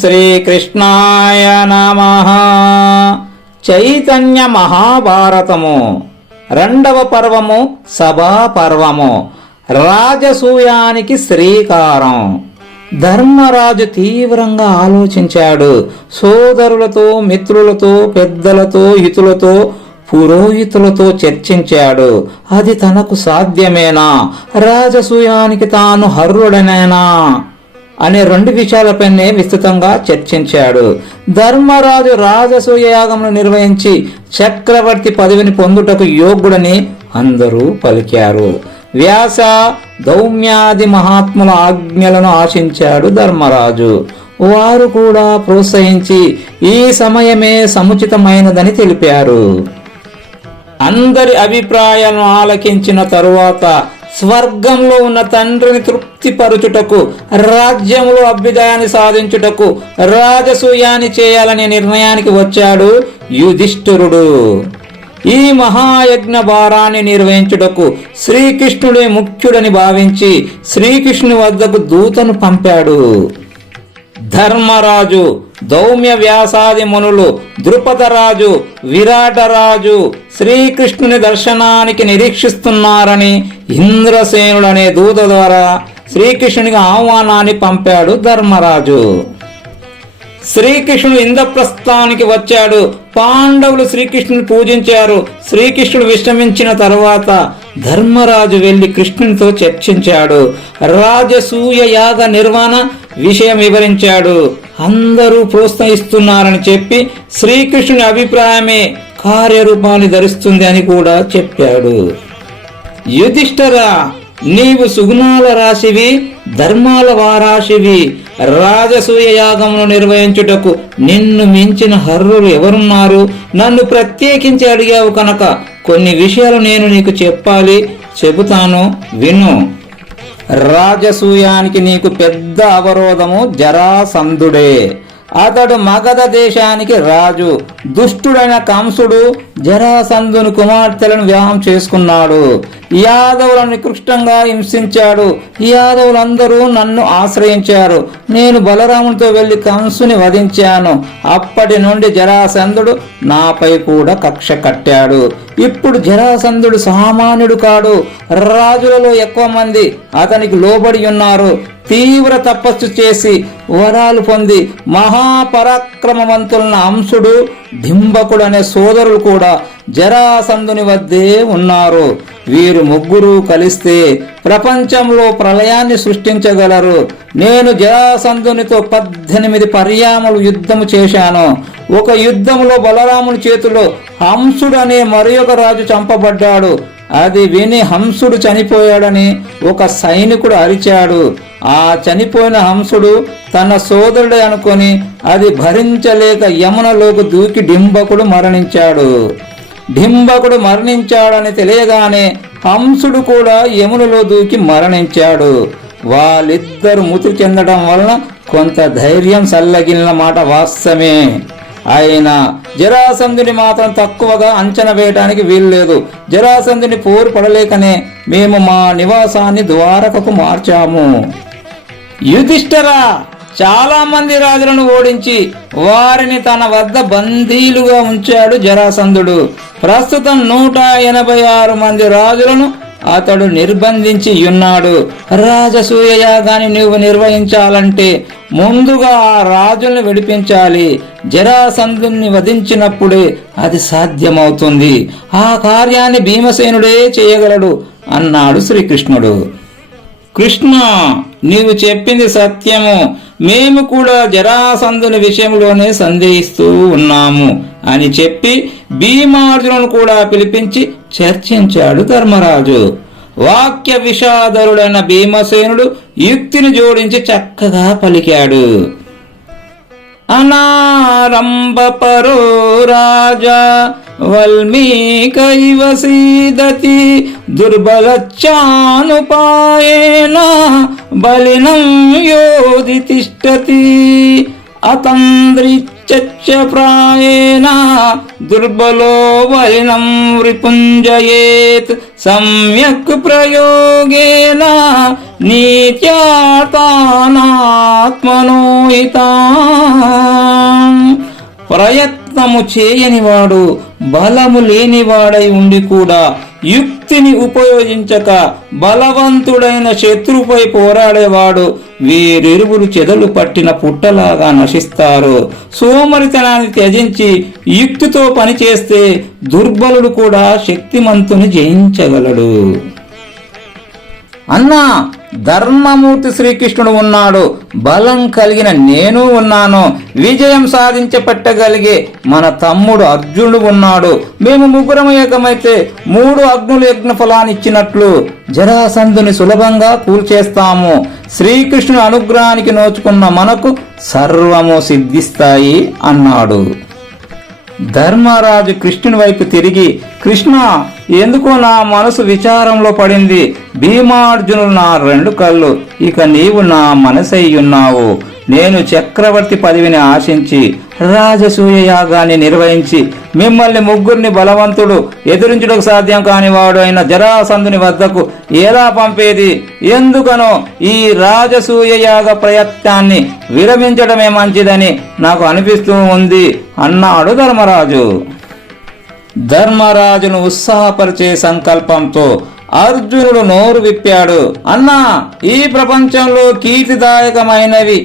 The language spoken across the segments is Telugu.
శ్రీకృష్ణాయ నమః. చైతన్య మహాభారతము రెండవ పర్వము సభా పర్వము. రాజసూయానికి శ్రీకారం. ధర్మరాజు తీవ్రంగా ఆలోచించాడు. సోదరులతో, మిత్రులతో, పెద్దలతో, హితులతో, పురోహితులతో చర్చించాడు. అది తనకు సాధ్యమేనా? రాజసూయానికి తాను అర్హుడనేనా అనే రెండు విషయాలపైనే విస్తృతంగా చర్చించాడు. ధర్మరాజు రాజసూయ యాగమును నిర్వహించి చక్రవర్తి పదవిని పొందుటకు యోగ్యుడని అందరూ పలికారు. వ్యాస, దౌమ్యాది మహాత్ముల ఆజ్ఞలను ఆశించాడు ధర్మరాజు. వారు కూడా ప్రోత్సహించి ఈ సమయమే సముచితమైనదని తెలిపారు. అందరి అభిప్రాయాలను ఆలకించిన తరువాత స్వర్గంలో ఉన్న తండ్రిని తృప్తిపరచుటకు, రాజ్యంలో అభ్యుదయాన్ని సాధించుటకు రాజసూయాన్ని చేయాలనే నిర్ణయానికి వచ్చాడు యుధిష్ఠిరుడు. ఈ మహాయజ్ఞ భారాన్ని నిర్వహించుటకు శ్రీకృష్ణుడే ముఖ్యుడని భావించి శ్రీకృష్ణుని వద్దకు దూతను పంపాడు. ధర్మరాజు, దౌమ్య వ్యాసాది మునులు, ద్రుపదరాజు, విరాటరాజు శ్రీకృష్ణుని దర్శనానికి నిరీక్షిస్తున్నారని ఇంద్రసేనుడు అనే దూత ద్వారా శ్రీకృష్ణునికి ఆహ్వానాన్ని పంపాడు ధర్మరాజు. శ్రీకృష్ణుడు ఇంద్రప్రస్థానికి వచ్చాడు. పాండవులు శ్రీకృష్ణుని పూజించారు. శ్రీకృష్ణుడు విశ్రమించిన తరువాత ధర్మరాజు వెళ్లి కృష్ణునితో చర్చించాడు. రాజసూయ యాగ నిర్వహణ విషయం వివరించాడు. అందరూ ప్రోత్సహిస్తున్నారని చెప్పి శ్రీకృష్ణుని అభిప్రాయమే కార్యరూపాన్ని ధరిస్తుంది అని కూడా చెప్పాడు. యుధిష్ఠిరా, నీవు సుగుణాల రాశివి, ధర్మాల వారాశివి. రాజసూయ యాగమును నిర్వహించుటకు నిన్ను మించిన అర్హులు ఎవరున్నారు? నన్ను ప్రత్యేకించి అడిగావు కనుక కొన్ని విషయాలు నేను నీకు చెప్పాలి, చెబుతాను, విను. రాజసూయానికి నీకు పెద్ద అవరోధము జరాసంధుడే. అతడు మగధ దేశానికి రాజు. దుష్టుడైన కంసుడు జరాసంధుని కుమార్తెలను వివాహం చేసుకున్నాడు. యాదవులను నికృష్టంగా హింసించాడు. యాదవులందరూ నన్ను ఆశ్రయించారు. నేను బలరామునితో వెళ్లి కంసుని వధించాను. అప్పటి నుండి జరాసంధుడు నాపై కూడా కక్ష కట్టాడు. ఇప్పుడు జరాసంధుడు సామాన్యుడు కాడు. రాజులలో ఎక్కువ మంది అతనికి లోబడి ఉన్నారు. తీవ్ర తపస్సు చేసి వరాలు పొంది మహాపరాక్రమవంతులైన అంశుడు, డింబకుడు అనే సోదరులు కూడా జరాసంధుని వద్దే ఉన్నారు. వీరు ముగ్గురు కలిస్తే ప్రపంచంలో ప్రళయాన్ని సృష్టించగలరు. నేను జరాసంధునితో 18 పర్యాములు యుద్ధము చేశాను. ఒక యుద్ధములో బలరాముని చేతిలో హంసుడు అనే మరియొక రాజు చంపబడ్డాడు. అది విని హంసుడు చనిపోయాడని ఒక సైనికుడు అరిచాడు. ఆ చనిపోయిన హంసుడు తన సోదరుడే అనుకొని అది భరించలేక యమునలోకి దూకి డింబకుడు మరణించాడు. డింబకుడు మరణించాడని తెలియగానే హంసుడు కూడా యమునలో దూకి మరణించాడు. వాళ్ళిద్దరు మృతి చెందడం వలన కొంత ధైర్యం సల్లగిలిన మాట వాస్తవమే. అయినా జరాసంధుని మాత్రం తక్కువగా అంచనా వేయడానికి వీల్లేదు. జరాసంధుని పోరు పడలేకనే మేము మా నివాసాన్ని ద్వారకకు మార్చాము. యుధిష్ఠిరా, చాలా మంది రాజులను ఓడించి వారిని తన వద్ద బందీలుగా ఉంచాడు జరాసంధుడు. ప్రస్తుతం 186 మంది రాజులను అతడు నిర్బంధించి ఉన్నాడు. రాజసూయ యాగాన్ని నువ్వు నిర్వహించాలంటే ముందుగా ఆ రాజుల్ని విడిపించాలి. జరాసంధుని వధించినప్పుడే అది సాధ్యమవుతుంది. ఆ కార్యాన్ని భీమసేనుడే చేయగలడు అన్నాడు శ్రీకృష్ణుడు. కృష్ణ, నీవు చెప్పింది సత్యము. మేము కూడా జరాసంధుని విషయంలోనే సందేహిస్తూ ఉన్నాము అని చెప్పి భీమార్జునులను కూడా పిలిపించి చర్చించాడు ధర్మరాజు. వాక్య విషాదరుడైన భీమసేనుడు యుక్తిని జోడించి చక్కగా పలికాడు. అనారంభ పరో రాజా వల్మీకైవ సీదతి దుర్బలచ్చానుపాయేన బలినం యోధి తిష్టతి అతంద్రిచ్చ ప్రాయేణ దుర్బలో బలినం రిపుంజయేత్ సమ్యక్ ప్రయోగేన నీత్యాత్మానాత్మనోహితాం. ప్రయత్నము చేయనివాడు, బలము లేనివాడై ఉండి కూడా యుక్తిని ఉపయోగించక బలవంతుడైన శత్రుపై పోరాడేవాడు, వీరిరువురు చెదలు పట్టిన పుట్టలాగా నశిస్తారు. సోమరితనాన్ని త్యజించి యుక్తితో పనిచేస్తే దుర్బలుడు కూడా శక్తిమంతుని జయించగలడు. అన్నా, ధర్మమూర్తి శ్రీకృష్ణుడు ఉన్నాడు, బలం కలిగిన నేను ఉన్నాను, విజయం సాధించపెట్టగలిగే మన తమ్ముడు అర్జునుడు ఉన్నాడు. మేము ముగ్గురం ఏకమైతే 3 అగ్నులు యజ్ఞ ఫలాన్ని ఇచ్చినట్లు జరాసంధుని సులభంగా కూల్చేస్తాము. శ్రీకృష్ణుని అనుగ్రహానికి నోచుకున్న మనకు సర్వము సిద్ధిస్తాయి అన్నాడు. ధర్మరాజు కృష్ణుని వైపు తిరిగి, కృష్ణ, ఎందుకో నా మనసు విచారంలో పడింది. భీమార్జునులు నా 2 కళ్ళు, ఇక నీవు నా మనసయ్యున్నావు. నేను చక్రవర్తి పదవిని ఆశించి రాజసూయ యాగాన్ని నిర్వహించి మిమ్మల్ని ముగ్గురిని బలవంతుడు, ఎదురించుటకు సాధ్యం కానివాడు అయిన జరాసంధుని వద్దకు ఎలా పంపేది? ఎందుకనో ఈ రాజసూయ యాగ ప్రయత్నాన్ని విరమించడమే మంచిదని నాకు అనిపిస్తూ ఉంది అన్నాడు ధర్మరాజు. ధర్మరాజును ఉత్సాహపరిచే సంకల్పంతో అర్జునుడు నోరు విప్పాడు. అన్నా, ఈ ప్రపంచంలో కీర్తిదాయకమైనవి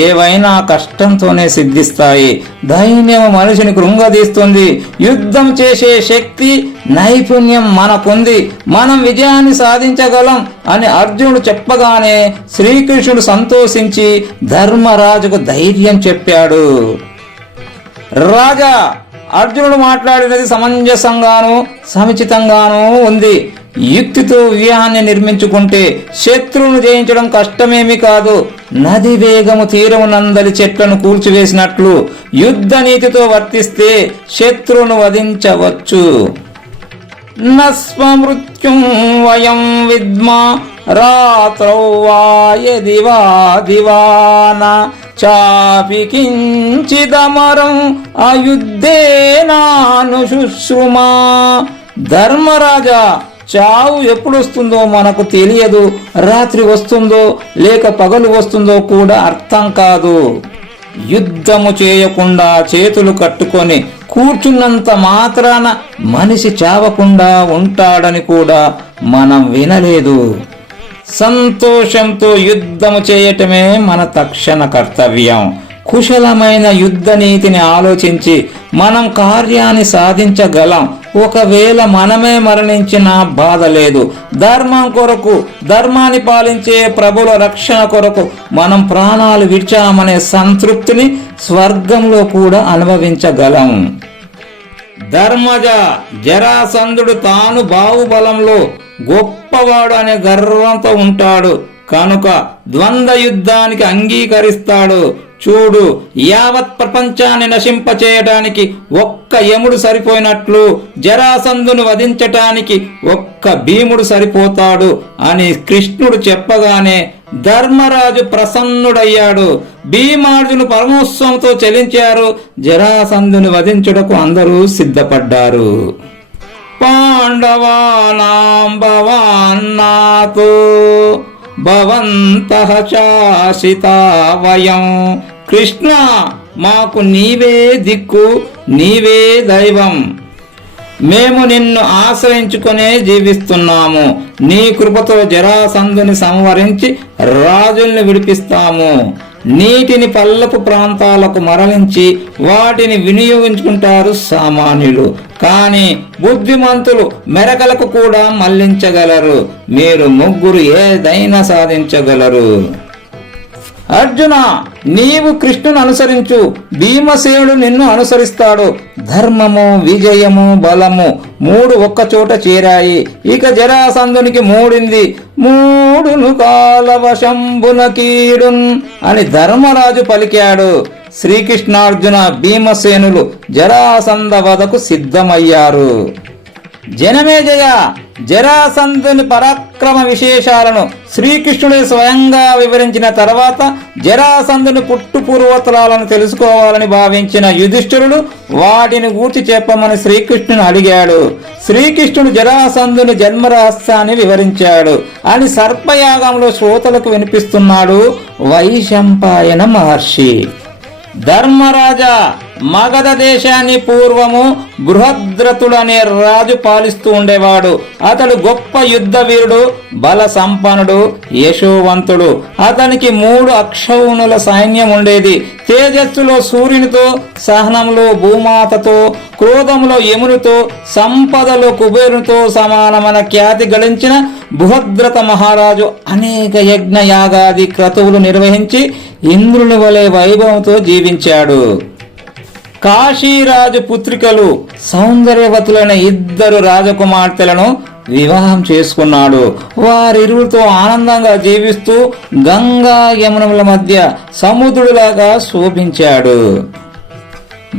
ఏవైనా కష్టంతోనే సిద్ధిస్తాయి. ధైర్యం మనిషిని కృంగదీస్తుంది. యుద్ధం చేసే శక్తి, నైపుణ్యం మనకుంది. మనం విజయాన్ని సాధించగలం అని అర్జునుడు చెప్పగానే శ్రీకృష్ణుడు సంతోషించి ధర్మరాజుకు ధైర్యం చెప్పాడు. రాజా, అర్జునుడు మాట్లాడినది సమంజసంగాను సముచితంగానూ ఉంది. యుక్తితో వ్యూహాన్ని నిర్మించుకుంటే శత్రువును జయించడం కష్టమేమీ కాదు. నది వేగము తీరము నందలి చెట్లను కూల్చివేసినట్లు యుద్ధ నీతితో వర్తిస్తే శత్రువును వధించవచ్చు. నస్మృత్యుం వయం విద్మా రాత్రౌ వాయది వా దివాన చాపి కించిదమరం అయుద్ధేనాను శుశ్రుమా. ధర్మరాజా, చావు ఎప్పుడొస్తుందో మనకు తెలియదు. రాత్రి వస్తుందో లేక పగలు వస్తుందో కూడా అర్థం కాదు. యుద్ధము చేయకుండా చేతులు కట్టుకొని కూర్చున్నంత మాత్రాన మనిషి చావకుండా ఉంటాడని కూడా మనం వినలేదు. సంతోషంతో యుద్ధము చేయటమే మన తక్షణ కర్తవ్యం. కుశలమైన యుద్ధ నీతిని ఆలోచించి మనం కార్యాన్ని సాధించగలం. ఒకవేళ మనమే మరణించినా బాధ లేదు. ధర్మం కొరకు, ధర్మాన్ని పాలించే ప్రభుల రక్షణ కొరకు మనం ప్రాణాలు విడిచామనే సంతృప్తిని స్వర్గంలో కూడా అనుభవించగలం. ధర్మజ, జరాసంధుడు తాను బాహుబలంలో గొప్పవాడు అనే గర్వంతో ఉంటాడు కనుక ద్వంద్వ యుద్ధానికి అంగీకరిస్తాడు. చూడు, యావత్ ప్రపంచాన్ని నశింపచేయడానికి ఒక్క యముడు సరిపోయినట్లు జరాసంధుని వధించటానికి ఒక్క భీముడు సరిపోతాడు అని కృష్ణుడు చెప్పగానే ధర్మరాజు ప్రసన్నుడయ్యాడు. భీమార్జును పరమోత్సవంతో చెలించారు. జరాసంధుని వధించుటకు అందరూ సిద్ధపడ్డారు. పాండవానాం భవాన్నాతో భవంతః చాసితా వయం. కృష్ణ, మాకు నీవే దిక్కు, నీవే దైవం. మేము నిన్ను ఆశ్రయించుకునే జీవిస్తున్నాము. నీ కృపతో జరాసంధుని సంవరించి రాజుల్ని విడిపిస్తాము. నీటిని పల్లపు ప్రాంతాలకు మరలించి వాటిని వినియోగించుకుంటారు సామాన్యులు. కానీ బుద్ధిమంతులు మెరకలకు కూడా మళ్లించగలరు. మీరు ముగ్గురు ఏదైనా సాధించగలరు. అర్జున, నీవు కృష్ణుని అనుసరించు, భీమసేనుడు నిన్ను అనుసరిస్తాడు. ధర్మము, విజయము, బలము 3 ఒక్కచోట చేరాయి. ఇక జరాసంధునికి 3 మూడును కాలవశంబున కీడున్ అని ధర్మరాజు పలికాడు. శ్రీకృష్ణార్జున భీమసేనులు జరాసంధ వధకు సిద్ధమయ్యారు. జనమేజయ, జరాసంధుని పరాక్రమ విశేషాలను శ్రీకృష్ణుడే స్వయంగా వివరించిన తర్వాత జరాసంధుని పుట్టు పూర్వోత్తరాలను తెలుసుకోవాలని భావించిన యుధిష్ఠిరుడు వాటిని గూర్చి చెప్పమని శ్రీకృష్ణుని అడిగాడు. శ్రీకృష్ణుడు జరాసంధుని జన్మరహస్యాన్ని వివరించాడు అని సర్పయాగంలో శ్రోతలకు వినిపిస్తున్నాడు వైశంపాయన మహర్షి. ధర్మరాజా, మగధ దేశాన్ని పూర్వము బృహద్రథుడు అనే రాజు పాలిస్తూ ఉండేవాడు. అతడు గొప్ప యుద్ధ వీరుడు, బల సంపన్నుడు, యశోవంతుడు. అతనికి 3 అక్షౌణుల సైన్యం ఉండేది. తేజస్సులో సూర్యునితో, సహనంలో భూమాతతో, క్రోధంలో యమునితో, సంపదలో కుబేరునితో సమానమైన ఖ్యాతి గడించిన బృహద్రథ మహారాజు అనేక యజ్ఞ యాగాది క్రతువులు నిర్వహించి ఇంద్రుని వలె వైభవంతో జీవించాడు. కాశీరాజు పుత్రికలు సౌందర్యవతులైన 2 రాజకుమార్తెలను వివాహం చేసుకున్నాడు. వారిరువురితో ఆనందంగా జీవిస్తూ గంగా యమునముల మధ్య సముద్రుడిలాగా శోభించాడు.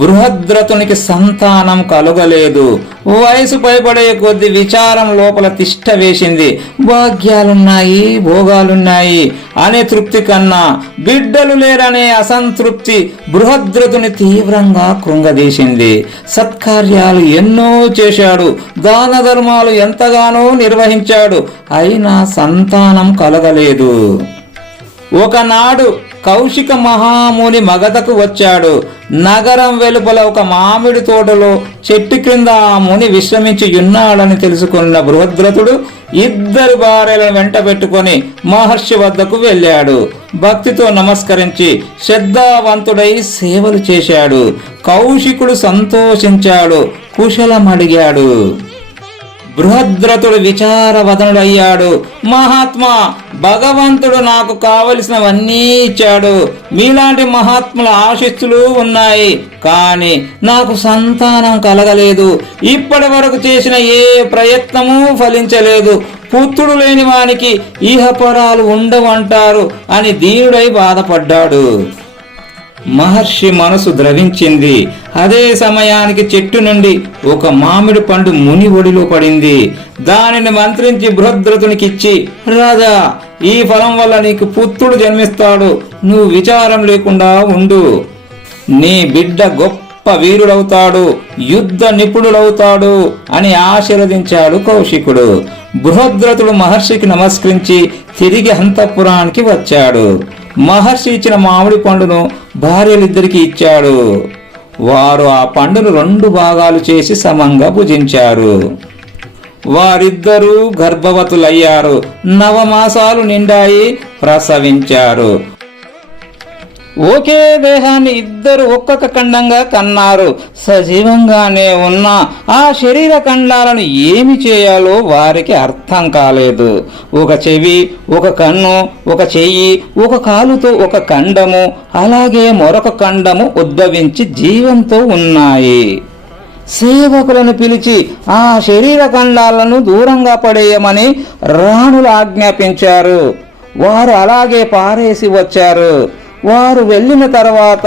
బృహద్రథునికి సంతానం కలుగలేదు. వయసు పైబడే కొద్ది విచారం లోపల తిష్ట వేసింది. భాగ్యాలున్నాయి, భోగాలున్నాయి అనే తృప్తి కన్నా బిడ్డలు లేరనే అసంతృప్తి బృహద్రథుని తీవ్రంగా కృంగదీసింది. సత్కార్యాలు ఎన్నో చేశాడు, దాన ధర్మాలు ఎంతగానో నిర్వహించాడు, అయినా సంతానం కలగలేదు. ఒకనాడు కౌశిక మహాముని మగధకు వచ్చాడు. నగరం వెలుపల ఒక మామిడి తోటలో చెట్టు క్రింద ఆ ముని విశ్రమించి ఉన్నాడని తెలుసుకున్న బృహద్రథుడు 2 భార్యలను వెంట పెట్టుకుని మహర్షి వద్దకు వెళ్ళాడు. భక్తితో నమస్కరించి శ్రద్ధావంతుడై సేవలు చేశాడు. కౌశికుడు సంతోషించాడు, కుశలం అడిగాడు. బృహద్రథుడు విచారవదనుడయ్యాడు. మహాత్మా, భగవంతుడు నాకు కావలసినవన్నీ ఇచ్చాడు. మీలాంటి మహాత్ముల ఆశీస్సులు ఉన్నాయి, కానీ నాకు సంతానం కలగలేదు. ఇప్పటి వరకు చేసిన ఏ ప్రయత్నమూ ఫలించలేదు. పుత్రుడు లేని వానికి ఈహపరాలు ఉండవంటారు అని దీనుడై బాధపడ్డాడు. మహర్షి మనసు ద్రవించింది. అదే సమయానికి చెట్టు నుండి ఒక మామిడి పండు ముని ఒడిలో పడింది. దానిని మంత్రించి బృహద్రథునికి ఇచ్చి, రాజా, ఈ ఫలం వల్ల నీకు పుత్రుడు జన్మిస్తాడు. నువ్వు విచారం లేకుండా ఉండు. నీ బిడ్డ గొప్ప వీరుడవుతాడు, యుద్ధ నిపుణుడవుతాడు అని ఆశీర్వదించాడు కౌశికుడు. బృహద్రథుడు మహర్షికి నమస్కరించి తిరిగి అంతఃపురానికి వచ్చాడు. మహర్షి ఇచ్చిన మామిడి పండును భార్యలిద్దరికి ఇచ్చాడు. వారు ఆ పండును 2 భాగాలు చేసి సమంగా భుజించారు. వారిద్దరూ గర్భవతులయ్యారు. 9 మాసాలు నిండాయి, ప్రసవించారు. ఒకే దేహాన్ని 2 ఒక్కొక్క ఖండంగా కన్నారు. సజీవంగానే ఉన్న ఆ శరీర ఖండాలను ఏమి చేయాలో వారికి అర్థం కాలేదు. ఒక చెవి, ఒక కన్ను, ఒక చెయ్యి, ఒక కాలుతో ఒక ఖండము, అలాగే మరొక ఖండము ఉద్భవించి జీవంతో ఉన్నాయి. సేవకులను పిలిచి ఆ శరీర ఖండాలను దూరంగా పడేయమని రాణులు ఆజ్ఞాపించారు. వారు అలాగే పారేసి వచ్చారు. వారు వెళ్ళిన తర్వాత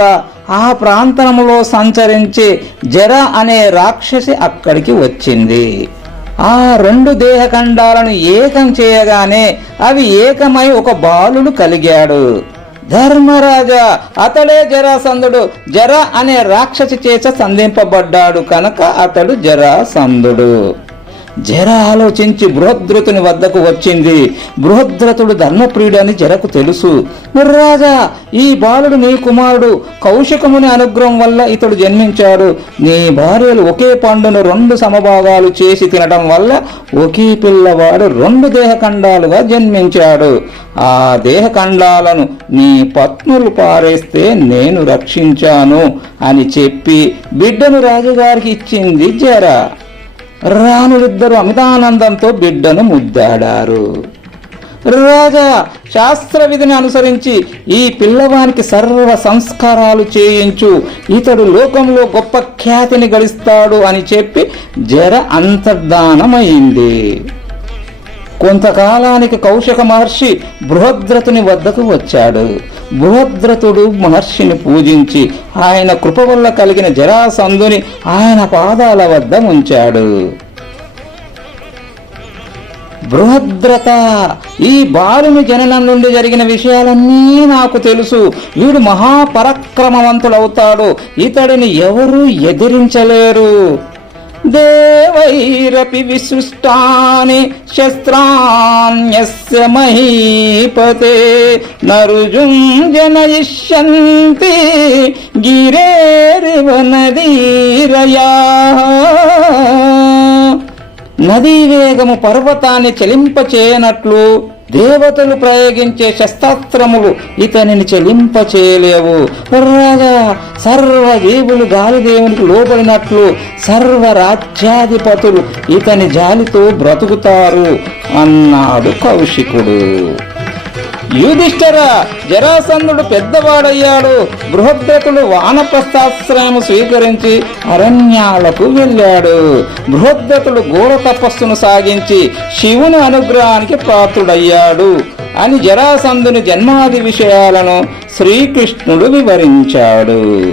ఆ ప్రాంతంలో సంచరించి జర అనే రాక్షసి అక్కడికి వచ్చింది. ఆ 2 దేహఖండాలను ఏకం చేయగానే అవి ఏకమై ఒక బాలుడు కలిగాడు. ధర్మరాజా, అతడే జరాసంధుడు. జర అనే రాక్షసి చేత సంధింపబడ్డాడు కనుక అతడు జరాసంధుడు. జర ఆలోచించి బృహద్రథుని వద్దకు వచ్చింది. బృహద్రథుడు ధర్మప్రియుడని జరకు తెలుసు. రాజా, ఈ బాలుడు నీ కుమారుడు. కౌశికముని అనుగ్రహం వల్ల ఇతడు జన్మించాడు. నీ భార్యలు ఒకే పండును 2 సమభాగాలు చేసి తినడం వల్ల ఒకే పిల్లవాడు 2 దేహఖండాలుగా జన్మించాడు. ఆ దేహఖండాలను నీ పత్నులు పారేస్తే నేను రక్షించాను అని చెప్పి బిడ్డను రాజుగారికి ఇచ్చింది జర. రాణులిద్దరూ అమితానందంతో బిడ్డను ముద్దాడారు. రాజా, శాస్త్ర విధిని అనుసరించి ఈ పిల్లవానికి సర్వ సంస్కారాలు చేయించు. ఇతడు లోకంలో గొప్ప ఖ్యాతిని గడిస్తాడు అని చెప్పి జర అంతర్ధానమైంది. కొంతకాలానికి కౌశిక మహర్షి బృహద్రథుని వద్దకు వచ్చాడు. బృహద్రథుడు మహర్షిని పూజించి ఆయన కృప వల్ల కలిగిన జరాసంధుని ఆయన పాదాల వద్ద ఉంచాడు. బృహద్రత, ఈ బాలుని జననం నుండి జరిగిన విషయాలన్నీ నాకు తెలుసు. వీడు మహాపరాక్రమవంతుడవుతాడు. ఇతడిని ఎవరూ ఎదిరించలేరు. దేవైరపి విసృష్టాని శస్త్రాణ్యస్య మహీపతే నరుజుం జనయిష్యంతి గిరేరివ నదీరయా. నదీ వేగము పర్వతాన్ని చెలింపచేయనట్లు దేవతలు ప్రయోగించే శస్త్రాస్త్రములు ఇతనిని చెలింపచేయలేవు. రాగా సర్వజీవులు గాలిదేవునికి లోబడినట్లు సర్వరాజ్యాధిపతులు ఇతని జాలితో బ్రతుకుతారు అన్నాడు కౌశికుడు. యుధిష్ఠిర, జరాసంధుడు పెద్దవాడయ్యాడు. బృహద్రథుడు వానప్రస్థాశ్రయము స్వీకరించి అరణ్యాలకు వెళ్ళాడు. బృహద్రథుడు ఘోర తపస్సును సాగించి శివుని అనుగ్రహానికి పాత్రుడయ్యాడు అని జరాసంధుని జన్మాది విషయాలను శ్రీకృష్ణుడు వివరించాడు.